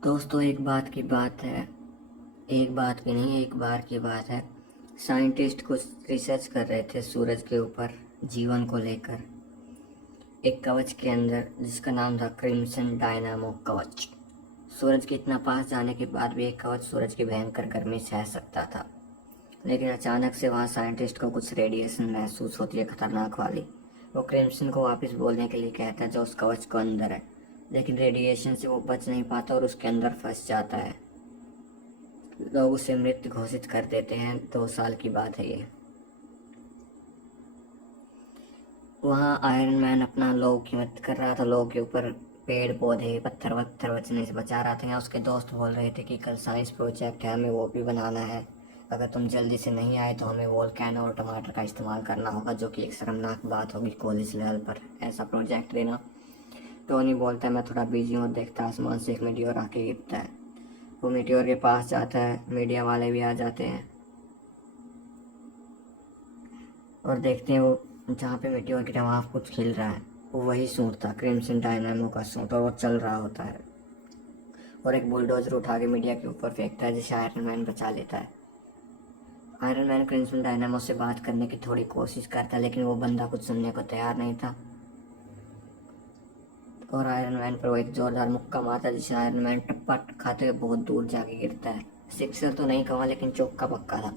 दोस्तों एक बात की बात है। एक बात की नहीं, एक बार की बात है। साइंटिस्ट कुछ रिसर्च कर रहे थे सूरज के ऊपर जीवन को लेकर, एक कवच के अंदर जिसका नाम था क्रिम्सन डायनामो कवच। सूरज के इतना पास जाने के बाद भी एक कवच सूरज की भयंकर गर्मी सह सकता था, लेकिन अचानक से वहाँ साइंटिस्ट को कुछ रेडिएशन महसूस होती है, खतरनाक वाली। वो क्रिम्सन को वापस बोलने के लिए कहता है जो उस कवच को अंदर है, लेकिन रेडिएशन से वो बच नहीं पाता और उसके अंदर फंस जाता है। लोग उसे मृत घोषित कर देते हैं। 2 साल की बात है ये। वहाँ आयरन मैन अपना लोगों की मदद कर रहा था, लोगों के ऊपर पेड़ पौधे पत्थर वत्थर बचने से बचा रहा था। यहाँ उसके दोस्त बोल रहे थे कि कल साइंस प्रोजेक्ट है, हमें वो भी बनाना है। अगर तुम जल्दी से नहीं आए तो हमें वोल्केनो और टमाटर का इस्तेमाल करना होगा, जो कि एक शर्मनाक बात होगी कॉलेज लेवल पर ऐसा प्रोजेक्ट देना। टोनी बोलता है मैं थोड़ा बिजी हूँ। देखता आसमान से एक मीटियोर आके गिरता है। वो मीटियोर के पास जाता है, मीडिया वाले भी आ जाते हैं और देखते हैं वो जहाँ पे मीटियोर गिरा वहाँ कुछ खिल रहा है। वो वही सूट था, क्रिम्सन डायनामो का सूट, और वो चल रहा होता है और एक बुलडोजर उठा के मीडिया के ऊपर फेंकता है, जिसे आयरन मैन बचा लेता है। आयरन मैन क्रिम्सन डायनामो से बात करने की थोड़ी कोशिश करता है, लेकिन वो बंदा कुछ सुनने को तैयार नहीं था और आयरन मैन पर वो एक जोरदार मुक्का मारता है, जिसे आयरन मैन टप्पा खाते हुए बहुत दूर जाके गिरता है। सिक्सर तो नहीं कहूँगा, लेकिन चौका पक्का था।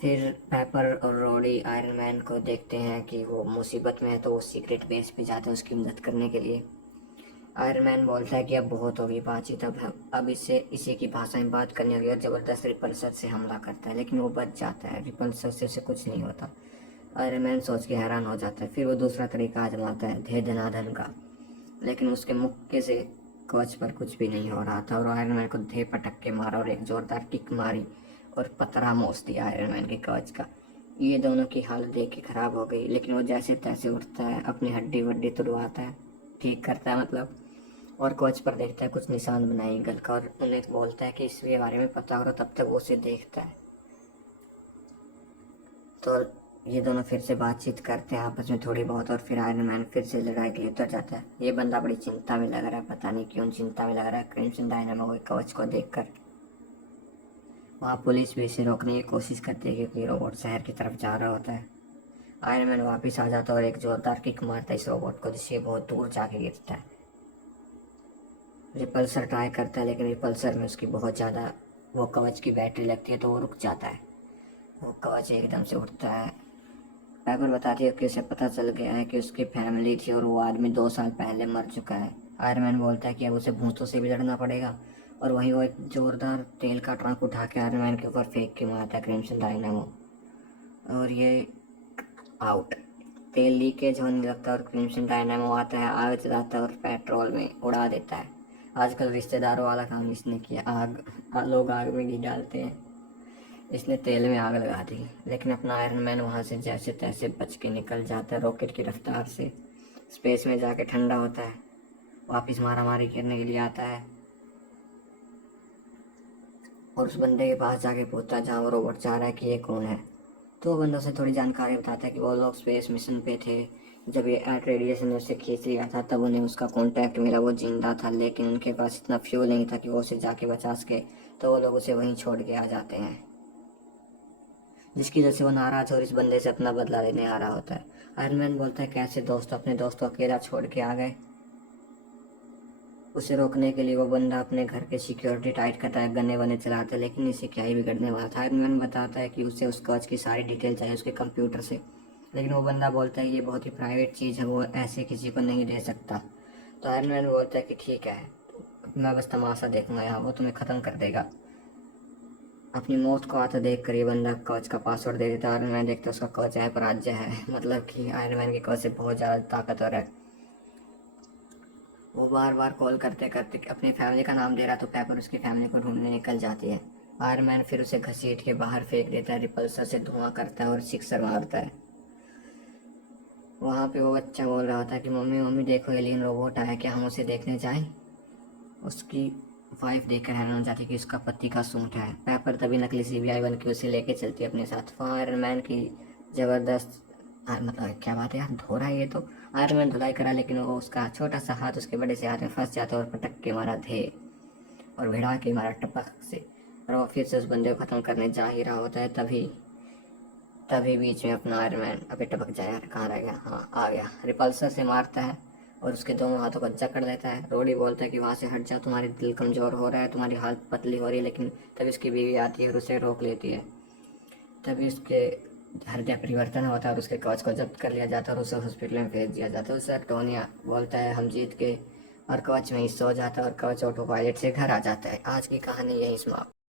फिर पेपर और रोडी आयरन मैन को देखते हैं कि वो मुसीबत में है, तो वो सीक्रेट बेस पे जाते हैं उसकी मदद करने के लिए। आयरन मैन बोलता है कि अब बहुत होगी बातचीत, अब इससे इसी की भाषा में बात करनी होगी, और ज़बरदस्त रिपल्सर से हमला करता है, लेकिन वो बच जाता है। रिपल्सर से उसे कुछ नहीं होता। आयरन मैन सोच के हैरान हो जाता है। फिर वो दूसरा तरीका आजमाता है, धे धनाधन का, लेकिन उसके मुक्के से कवच पर कुछ भी नहीं हो रहा था और आयरन मैन को धे पटक के मारा और एक जोरदार किक मारी और पतरा मोच दिया आयरन मैन के कवच का। ये दोनों की हालत देख के खराब हो गई, लेकिन वो जैसे तैसे उठता है, अपनी हड्डी वड्डी तुड़वाता है, ठीक करता है मतलब, और कवच पर देखता है कुछ निशान बनाए ईगल का, और उन्हें बोलता है कि इसके बारे में पता करो। तब तक वो उसे देखता है। तो ये दोनों फिर से बातचीत करते हैं आपस में थोड़ी बहुत, और फिर आयरन मैन फिर से लड़ाई के लिए उतर जाता है। ये बंदा बड़ी चिंता में लग रहा है, पता नहीं क्यों चिंता में लग रहा है क्रिम्सन डायनामो के कवच को देखकर। वहाँ पुलिस भी इसे रोकने की कोशिश करती है, क्योंकि रोबोट शहर की तरफ जा रहा होता है। आयरन मैन वापिस आ जाता है और एक जोरदार किक मारता है इस रोबोट को, जिससे बहुत दूर जाके गिरता है। रिपल्सर ट्राई करता है, लेकिन रिपल्सर में उसकी बहुत ज़्यादा वो कवच की बैटरी लगती है, तो वो रुक जाता है। वो कवच एकदम से उठता है। पेपर बताती है कि उसे पता चल गया है कि उसकी फैमिली थी और वो आदमी 2 साल पहले मर चुका है। आयरन मैन बोलता है कि अब उसे भूतों से भी लड़ना पड़ेगा, और वहीं वो एक जोरदार तेल का ट्रक उठा के आयरन मैन के ऊपर फेंक के मारता है क्रिम्सन डायनामो, और ये आउट। तेल लीकेज होने लगता है और क्रिम्सन डायनामो आता है, आग जलाता है और पेट्रोल में उड़ा देता है। आजकल रिश्तेदारों वाला काम इसने किया। लोग आग में घी डालते हैं, इसने तेल में आग लगा दी। लेकिन अपना आयरन मैन वहाँ से जैसे तैसे बच के निकल जाता है रॉकेट की रफ्तार से। स्पेस में जाके ठंडा होता है, वापस मारा मारी करने के लिए आता है और उस बंदे के पास जाके पूछता है जहाँ वो रोबोट चाह रहा है कि ये कौन है। तो वो बंदा उसे थोड़ी जानकारी बताता है कि वो लोग स्पेस मिशन पे थे जब ये एट रेडिएशन ने उसे खींच लिया था, तब उन्हें उसका कॉन्टैक्ट मिला। वो जिंदा था, लेकिन उनके पास इतना फ्यूल नहीं था कि वो उसे जाके बचा सके, तो वो लोग उसे वहीं छोड़ के आ जाते हैं, जिसकी वजह से वो नाराज और इस बंदे से अपना बदला लेने आ रहा होता है। आयरन मैन बोलता है कैसे दोस्त अपने दोस्त को अकेला छोड़ के आ गए। उसे रोकने के लिए वो बंदा अपने घर के सिक्योरिटी टाइट करता है, गन्ने वने चलाता है, लेकिन इसे क्या ही बिगड़ने वाला था। आयरन मैन बताता है कि उसे उस कवच की सारी डिटेल चाहिए उसके कंप्यूटर से, लेकिन वो बंदा बोलता है ये बहुत ही प्राइवेट चीज़ है, वो ऐसे किसी को नहीं दे सकता। तो आयरन मैन बोलता है कि ठीक है, मैं बस तमाशा देखूंगा यहाँ, वो तुम्हें ख़त्म कर देगा। अपनी मौत को आता देख कर ये बंदा कवच का पासवर्ड दे देता है। आयरन मैन देखता है उसका कवच है पराजय है, मतलब कि आयरन मैन की कवच से बहुत ज़्यादा ताकतवर है। वो बार बार कॉल करते करते अपनी फैमिली का नाम दे रहा, तो पेपर उसकी फैमिली को ढूंढने निकल जाती है। आयरन मैन फिर उसे घसीट के बाहर फेंक देता है, रिपल्सर से धुआं करता है और सिक्सर मारता है। वहाँ पे वो बच्चा बोल रहा होता है कि मम्मी मम्मी देखो एलियन रोबोट आया, क्या हम उसे देखने जाएं। उसकी वाइफ देखकर हैरान हो जाती है कि उसका पति का सूट है। पेपर तभी नकली सीबीआई बन के उसे लेके चलती है अपने साथ। आयरन मैन की ज़बरदस्त मतलब क्या बात है यार, धो रहा है ये तो। आयरन मैन धुलाई करा, लेकिन वो उसका छोटा सा हाथ उसके बड़े से हाथ में फंस जाता है और पटक के मारा थे। और भिड़ा के मारा टपक से। और वो फिर से उस बंदे को ख़त्म करने जा ही रहा होता है, तभी तभी बीच में अपना आयरन मैन, अबे टपक जाए यार, कहाँ रह गया, हाँ आ गया, रिपल्सर से मारता है और उसके दोनों हाथों को जकड़ देता है। रोडी बोलता है कि वहाँ से हट जा, तुम्हारी दिल कमज़ोर हो रहा है, तुम्हारी हालत पतली हो रही है, लेकिन तभी उसकी बीवी आती है और उसे रोक लेती है। तभी उसके हृदय परिवर्तन होता है और उसके कवच को जब्त कर लिया जाता है और उसे हॉस्पिटल में भेज दिया जाता है। उससे टोनी बोलता है हम जीत गए, और कवच में ही सो जाता है और कवच ऑटो पायलट से घर आ जाता है। आज की कहानी यहीं समाप्त।